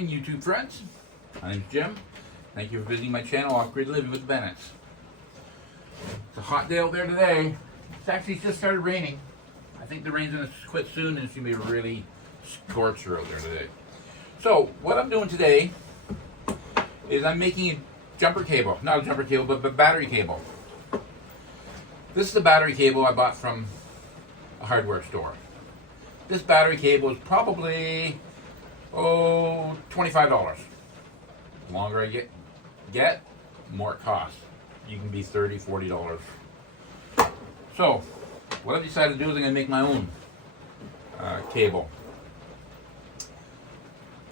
morning, YouTube friends. My name's Jim. Thank you for visiting my channel, Off-Grid Living with the Bennetts. It's a hot day out there today. It's actually just started raining. I think the rain's going to quit soon and it's going to be a really scorcher out there today. So, what I'm doing today is I'm making a jumper cable. Not a jumper cable, but a battery cable. This is the battery cable I bought from a hardware store. This battery cable is probably, $25. The longer I get, more it costs. You can be $30, $40. So, what I've decided to do is I'm going to make my own cable.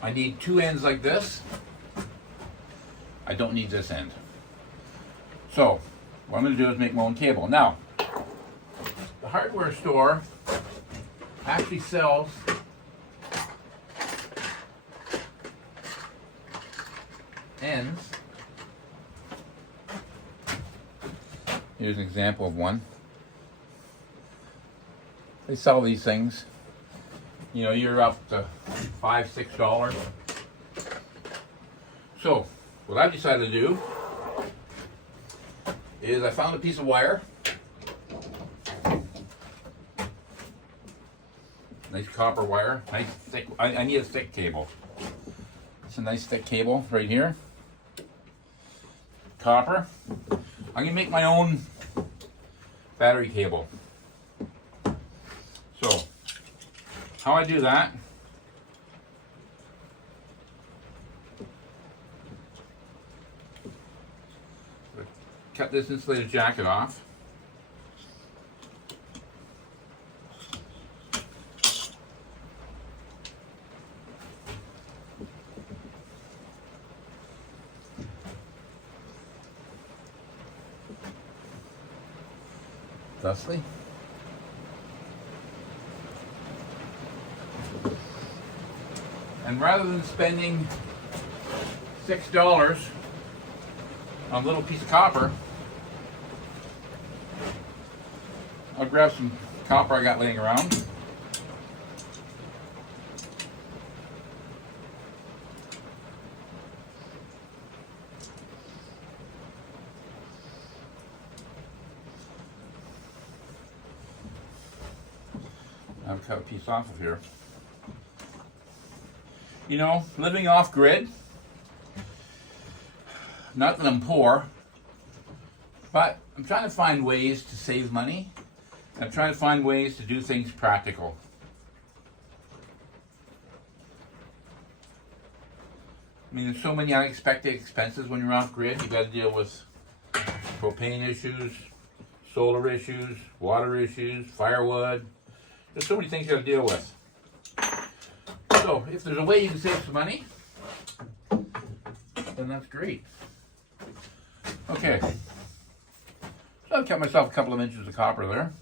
I need two ends like this. I don't need this end. So, what I'm going to do is make my own cable. Now, the hardware store actually sells ends. Here's an example of one. They sell these things. You know, you're up to $5, $6. So, what I've decided to do is I found a piece of wire. Nice copper wire. Nice thick. I need a thick cable. It's a nice thick cable right here. Copper. I'm going to make my own battery cable. So, how I do that, cut this insulated jacket off. Thusly. And rather than spending $6 on a little piece of copper, I'll grab some copper I got laying around. I'll cut a piece off of here. You know, living off grid, not that I'm poor, but I'm trying to find ways to save money. I'm trying to find ways to do things practical. I mean, there's so many unexpected expenses when you're off grid. You got to deal with propane issues, solar issues, water issues, firewood. There's so many things you got to deal with. So, if there's a way you can save some money, then that's great. Okay. So I've cut myself a couple of inches of copper there.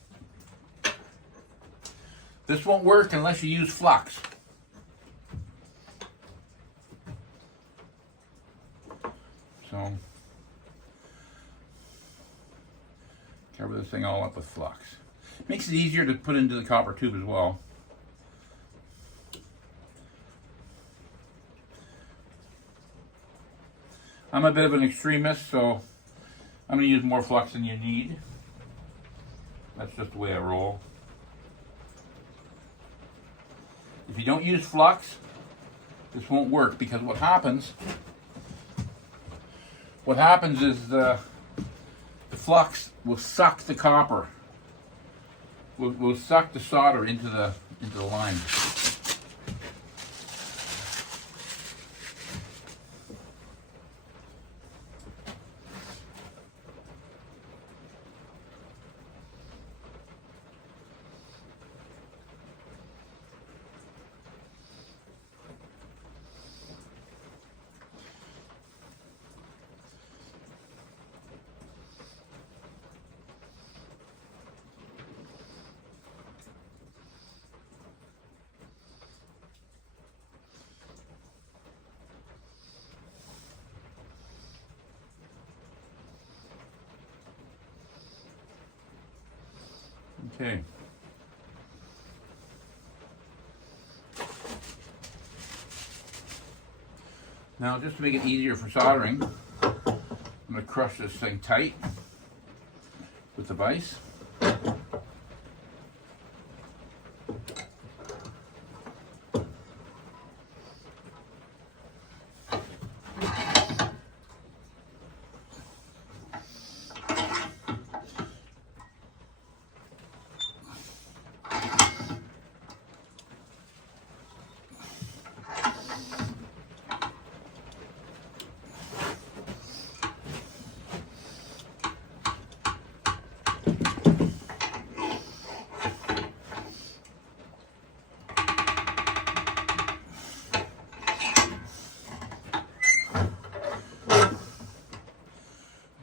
This won't work unless you use flux. So, cover this thing all up with flux. Makes it easier to put into the copper tube as well. I'm a bit of an extremist, so I'm going to use more flux than you need. That's just the way I roll. If you don't use flux, this won't work, because what happens is the flux will suck the copper, will suck the solder into the line. Okay. Now, just to make it easier for soldering, I'm going to crush this thing tight with the vise.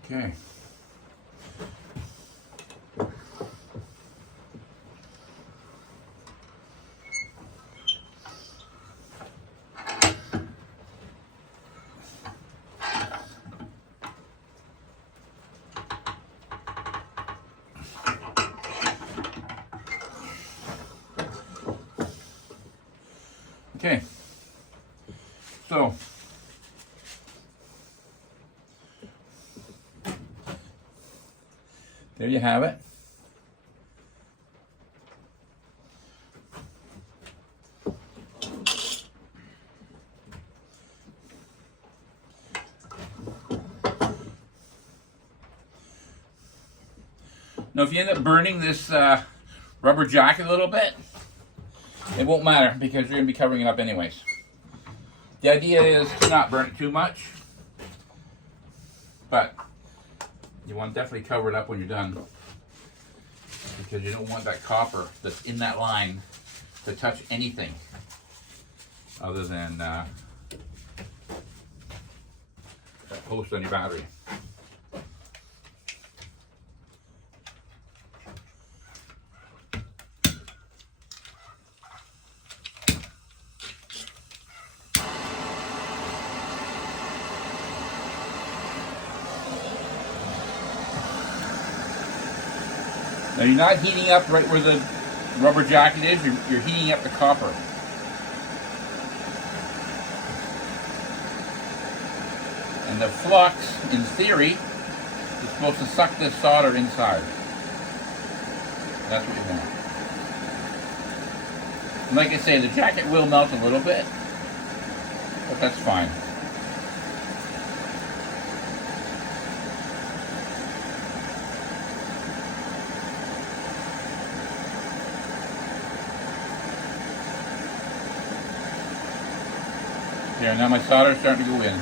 Okay. Okay. So there you have it. Now, if you end up burning this rubber jacket a little bit, it won't matter because you're going to be covering it up anyways. The idea is to not burn it too much, but you want to definitely cover it up when you're done because you don't want that copper that's in that line to touch anything other than that post on your battery. Now you're not heating up right where the rubber jacket is, you're heating up the copper. And the flux, in theory, is supposed to suck this solder inside. That's what you want. And like I say, the jacket will melt a little bit, but that's fine. There, now my solder's starting to go in.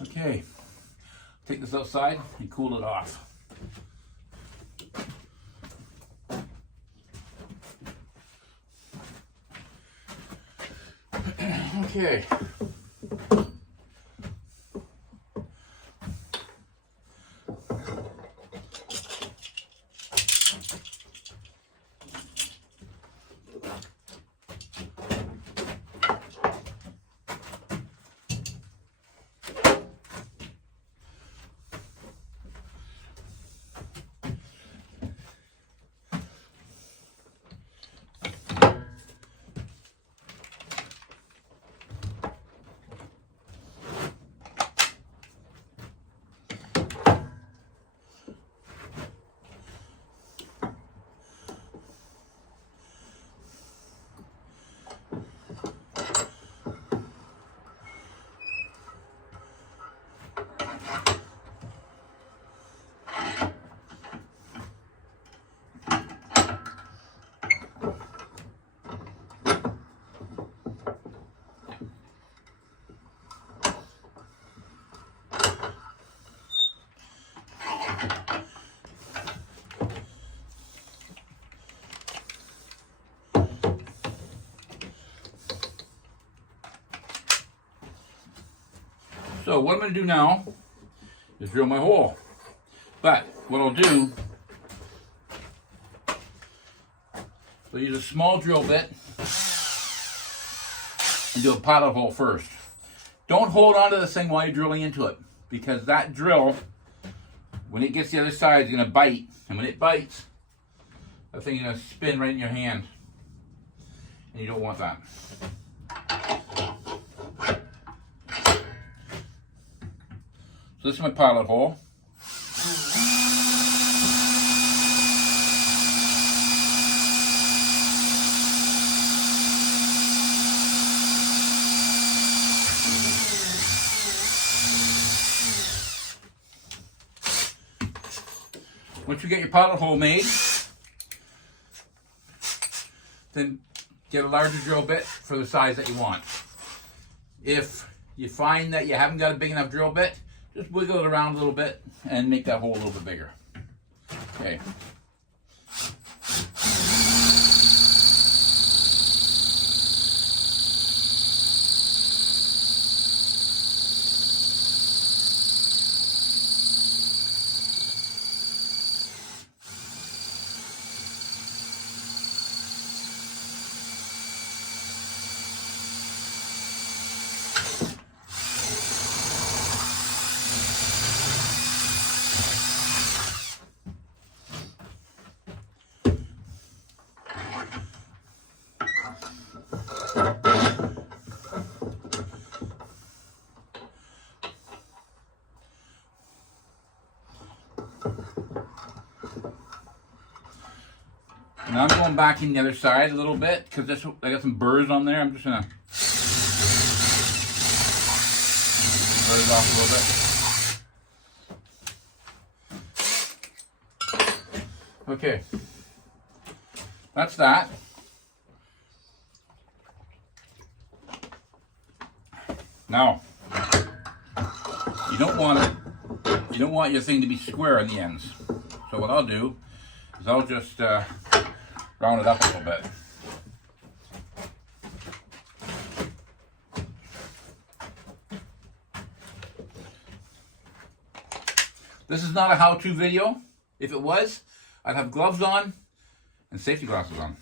Okay, take this outside and cool it off. Okay. So what I'm going to do now is drill my hole. But what I'll do, I'll use a small drill bit and do a pilot hole first. Don't hold on to this thing while you're drilling into it, because that drill, when it gets to the other side, is going to bite. And when it bites, that thing is going to spin right in your hand. And you don't want that. So this is my pilot hole. Once you get your pilot hole made, then get a larger drill bit for the size that you want. If you find that you haven't got a big enough drill bit, just wiggle it around a little bit and make that hole a little bit bigger. Okay. Now I'm going back in the other side a little bit because I got some burrs on there. I'm just gonna burrs off a little bit. Okay, that's that. Now you don't want your thing to be square on the ends. So what I'll do is I'll just round it up a little bit. This is not a how-to video. If it was, I'd have gloves on and safety glasses on.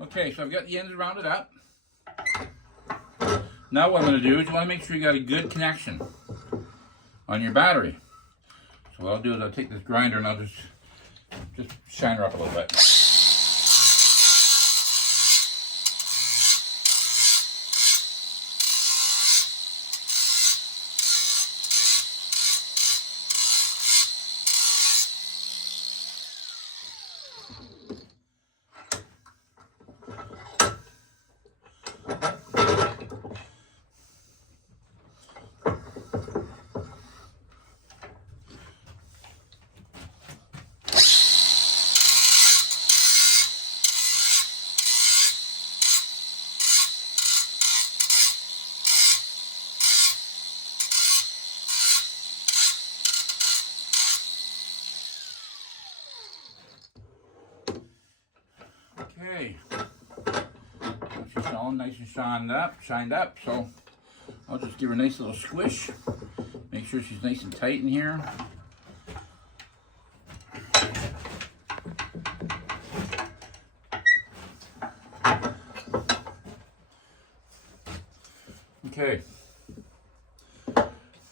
Okay, so I've got the ends rounded up. Now what I'm going to do is you want to make sure you got a good connection on your battery. So what I'll do is I'll take this grinder and I'll just shine her up a little bit. Okay, she's all nice and shined up, so I'll just give her a nice little squish. Make sure she's nice and tight in here. Okay,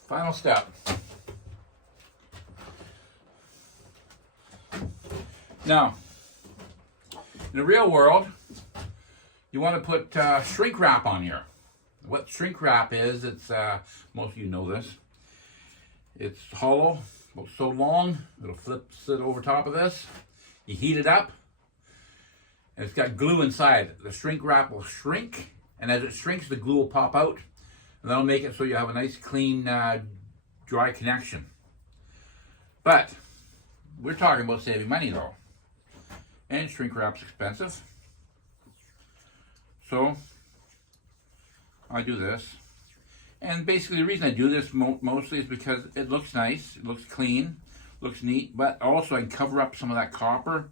final step. Now, in the real world, you want to put shrink wrap on here. What shrink wrap is, it's most of you know this. It's hollow about so long. It'll sit over top of this. You heat it up, and it's got glue inside. The shrink wrap will shrink, and as it shrinks, the glue will pop out, and that'll make it so you have a nice, clean, dry connection. But we're talking about saving money though, and shrink wrap's expensive. So I do this, and basically the reason I do this mostly is because it looks nice, it looks clean, looks neat, but also I can cover up some of that copper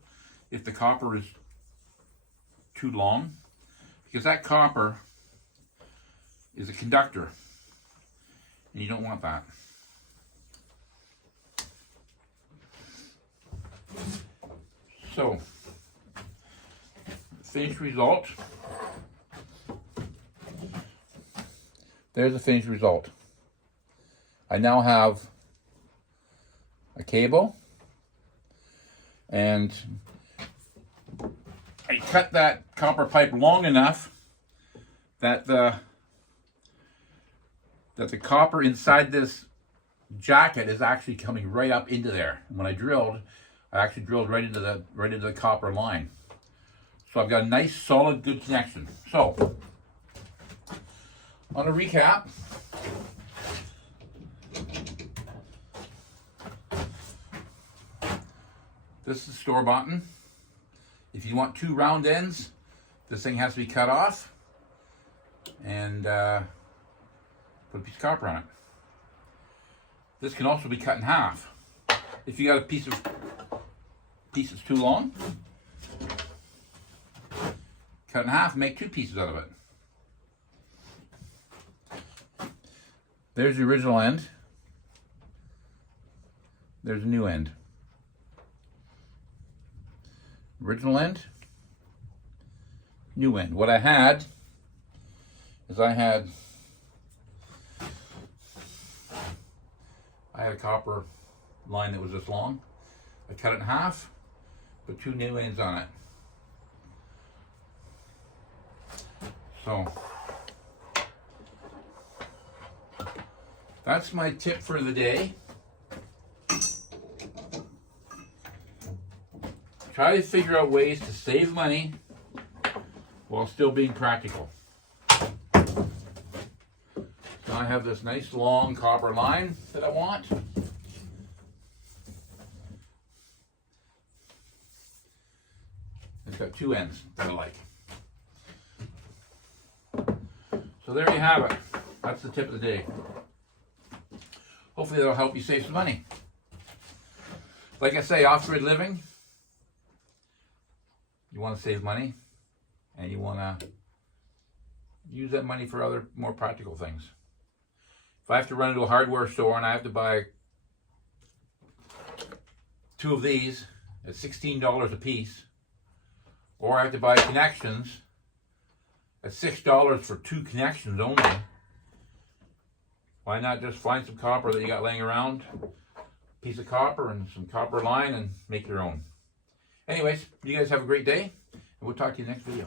if the copper is too long, because that copper is a conductor, and you don't want that. So, finished result. There's the finished result. I now have a cable, and I cut that copper pipe long enough that the copper inside this jacket is actually coming right up into there. And when I drilled, I actually drilled right into the copper line. So I've got a nice, solid, good connection. So, on a recap, this is store-bought. If you want 2 round ends, this thing has to be cut off and put a piece of copper on it. This can also be cut in half. If you got a piece that's too long, cut in half and make 2 pieces out of it. There's the original end. There's a new end. Original end, new end. What I had is I had a copper line that was this long. I cut it in half, put 2 new ends on it. So that's my tip for the day. Try to figure out ways to save money while still being practical. So I have this nice long copper line that I want. It's got 2 ends that I like. So there you have it. That's the tip of the day. Hopefully that'll help you save some money. Like I say, off-grid living, you want to save money, and you want to use that money for other more practical things. If I have to run into a hardware store and I have to buy 2 of these at $16 a piece, or I have to buy connections at $6 for 2 connections only, why not just find some copper that you got laying around, a piece of copper and some copper line, and make your own. Anyways, you guys have a great day, and we'll talk to you next video.